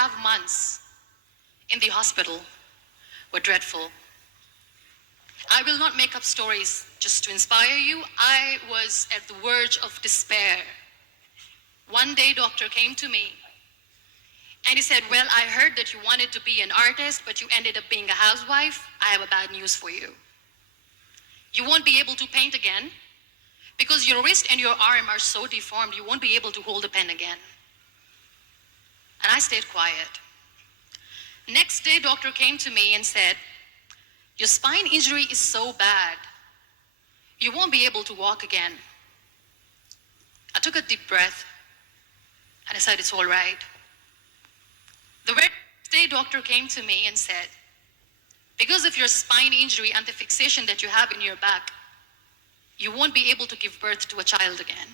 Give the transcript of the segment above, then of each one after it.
2.5 months in the hospital were dreadful. I will not make up stories just to inspire you. I was at the verge of despair. One day, doctor came to me and he said, well, I heard that you wanted to be an artist, but you ended up being a housewife. I have a bad news for you. You won't be able to paint again because your wrist and your arm are so deformed, you won't be able to hold a pen again. And I stayed quiet. Next day, doctor came to me and said, your spine injury is so bad, you won't be able to walk again. I took a deep breath and I said, it's all right. The very next day, doctor came to me and said, because of your spine injury and the fixation that you have in your back, you won't be able to give birth to a child again.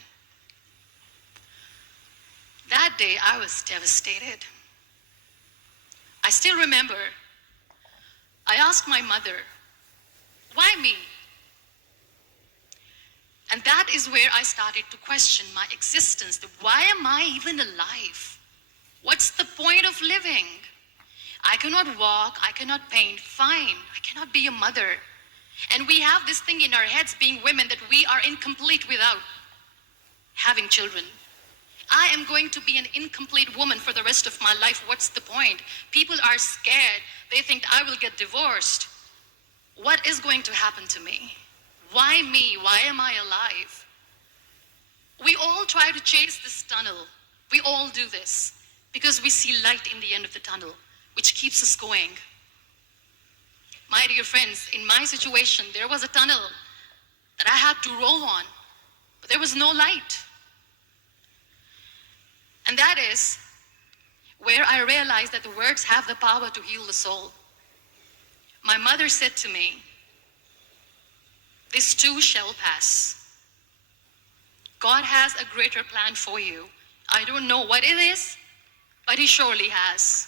That day, I was devastated. I still remember, I asked my mother, why me? And that is where I started to question my existence. Why am I even alive? What's the point of living? I cannot walk, I cannot paint, fine. I cannot be a mother. And we have this thing in our heads, being women, that we are incomplete without having children. I am going to be an incomplete woman for the rest of my life. What's the point? People are scared. They think I will get divorced. What is going to happen to me? Why me? Why am I alive? We all try to chase this tunnel. We all do this because we see light in the end of the tunnel, which keeps us going. My dear friends, in my situation, there was a tunnel that I had to roll on, but there was no light. And that is where I realized that the words have the power to heal the soul. My mother said to me, this too shall pass. God has a greater plan for you. I don't know what it is, but He surely has.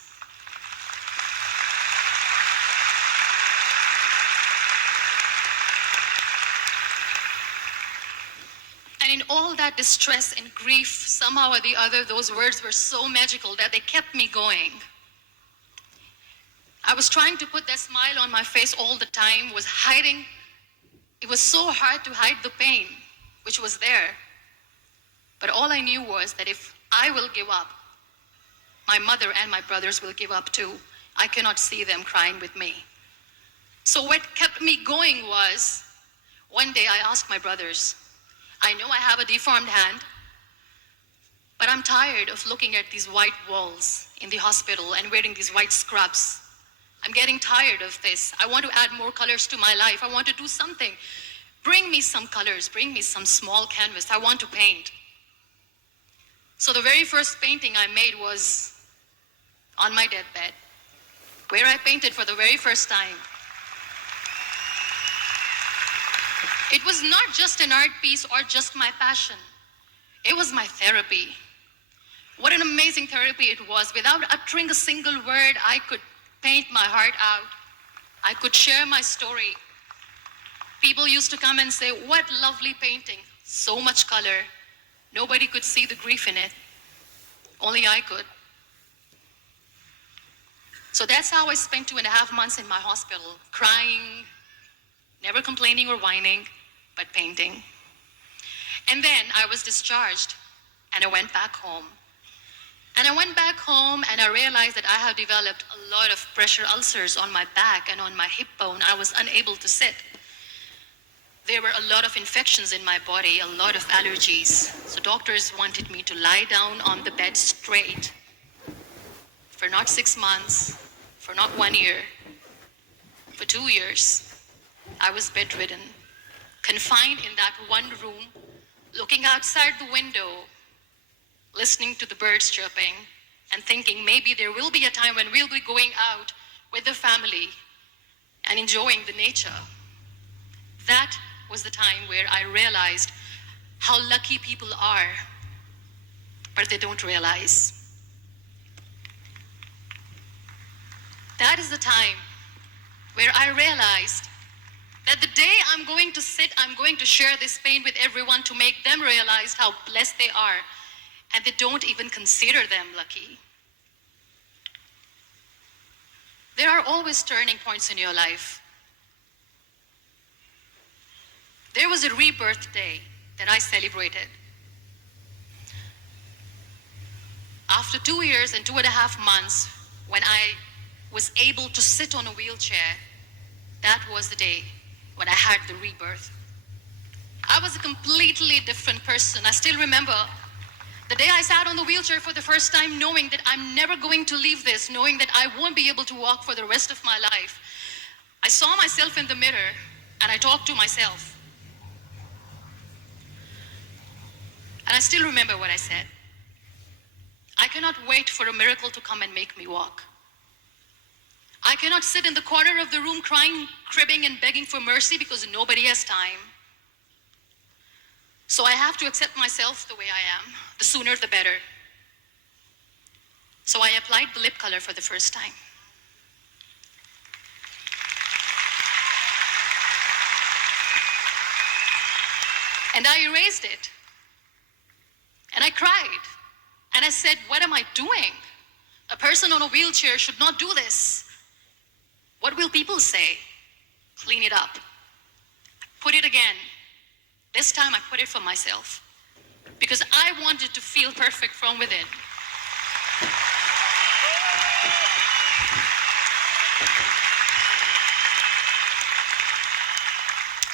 And in all that distress and grief, somehow or the other, those words were so magical that they kept me going. I was trying to put that smile on my face all the time, was hiding. It was so hard to hide the pain, which was there. But all I knew was that if I will give up, my mother and my brothers will give up too. I cannot see them crying with me. So what kept me going was, one day I asked my brothers, I know I have a deformed hand, but I'm tired of looking at these white walls in the hospital and wearing these white scrubs. I'm getting tired of this. I want to add more colors to my life. I want to do something. Bring me some colors. Bring me some small canvas. I want to paint. So the very first painting I made was on my deathbed, where I painted for the very first time. It was not just an art piece or just my passion. It was my therapy. What an amazing therapy it was. Without uttering a single word, I could paint my heart out. I could share my story. People used to come and say, what lovely painting. So much color. Nobody could see the grief in it. Only I could. So that's how I spent 2.5 months in my hospital, crying, never complaining or whining, but painting. And then I was discharged and I went back home. And I went back home and I realized that I have developed a lot of pressure ulcers on my back and on my hip bone. I was unable to sit. There were a lot of infections in my body, a lot of allergies. So doctors wanted me to lie down on the bed straight for not 6 months, for not 1 year, for 2 years. I was bedridden, confined in that one room, looking outside the window, listening to the birds chirping, and thinking maybe there will be a time when we'll be going out with the family and enjoying the nature. That was the time where I realized how lucky people are, but they don't realize. That is the time where I realized that the day I'm going to sit, I'm going to share this pain with everyone to make them realize how blessed they are, and they don't even consider them lucky. There are always turning points in your life. There was a rebirth day that I celebrated. After 2 years and 2.5 months, when I was able to sit on a wheelchair, that was the day when I had the rebirth. I was a completely different person. I still remember the day I sat on the wheelchair for the first time, knowing that I'm never going to leave this, knowing that I won't be able to walk for the rest of my life. I saw myself in the mirror and I talked to myself. And I still remember what I said. I cannot wait for a miracle to come and make me walk. I cannot sit in the corner of the room crying, cribbing, and begging for mercy because nobody has time. So I have to accept myself the way I am. The sooner the better. So I applied the lip color for the first time. And I erased it. And I cried. And I said, what am I doing? A person on a wheelchair should not do this. What will people say? Clean it up. Put it again. This time I put it for myself. Because I wanted to feel perfect from within.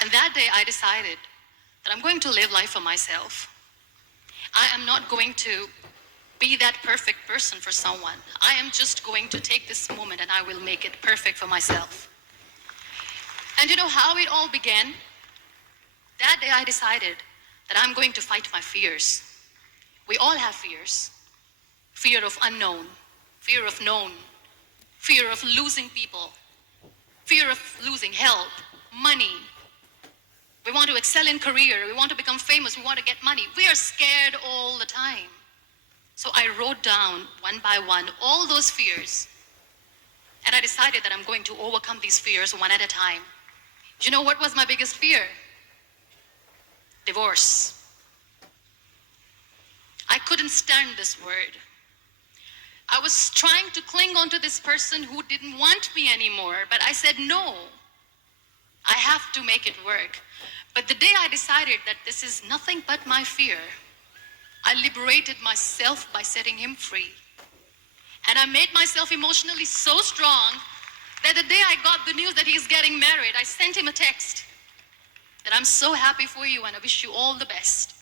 And that day I decided that I'm going to live life for myself. I am not going to be that perfect person for someone. I am just going to take this moment and I will make it perfect for myself. And you know how it all began? That day I decided that I'm going to fight my fears. We all have fears. Fear of unknown, fear of known, fear of losing people, fear of losing health, money. We want to excel in career, we want to become famous, we want to get money. We are scared all the time. So I wrote down one by one all those fears. And I decided that I'm going to overcome these fears one at a time. Do you know what was my biggest fear? Divorce. I couldn't stand this word. I was trying to cling on to this person who didn't want me anymore, but I said no. I have to make it work. But the day I decided that this is nothing but my fear, I liberated myself by setting him free. And I made myself emotionally so strong that the day I got the news that he's getting married, I sent him a text that I'm so happy for you and I wish you all the best.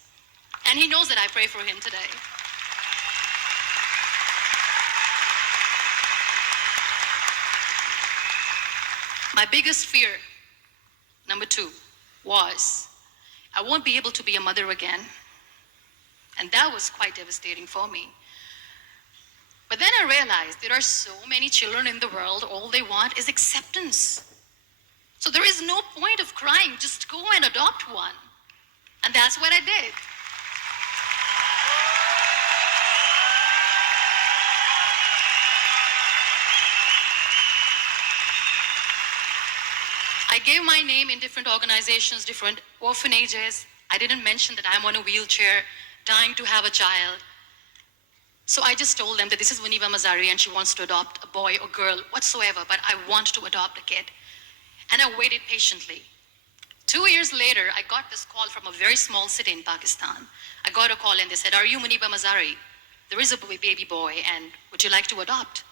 And he knows that I pray for him today. My biggest fear, number 2, was I won't be able to be a mother again. And that was quite devastating for me. But then I realized there are so many children in the world, all they want is acceptance. So there is no point of crying, just go and adopt one. And that's what I did. I gave my name in different organizations, different orphanages. I didn't mention that I'm on a wheelchair, dying to have a child. So I just told them that this is Muneeba Mazari and she wants to adopt a boy or girl, whatsoever, but I want to adopt a kid. And I waited patiently. 2 years later, I got this call from a very small city in Pakistan. I got a call and they said, are you Muneeba Mazari? There is a baby boy and would you like to adopt?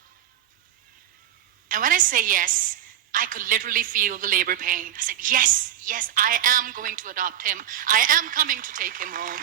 And when I say yes, I could literally feel the labor pain. I said, yes, I am going to adopt him. I am coming to take him home.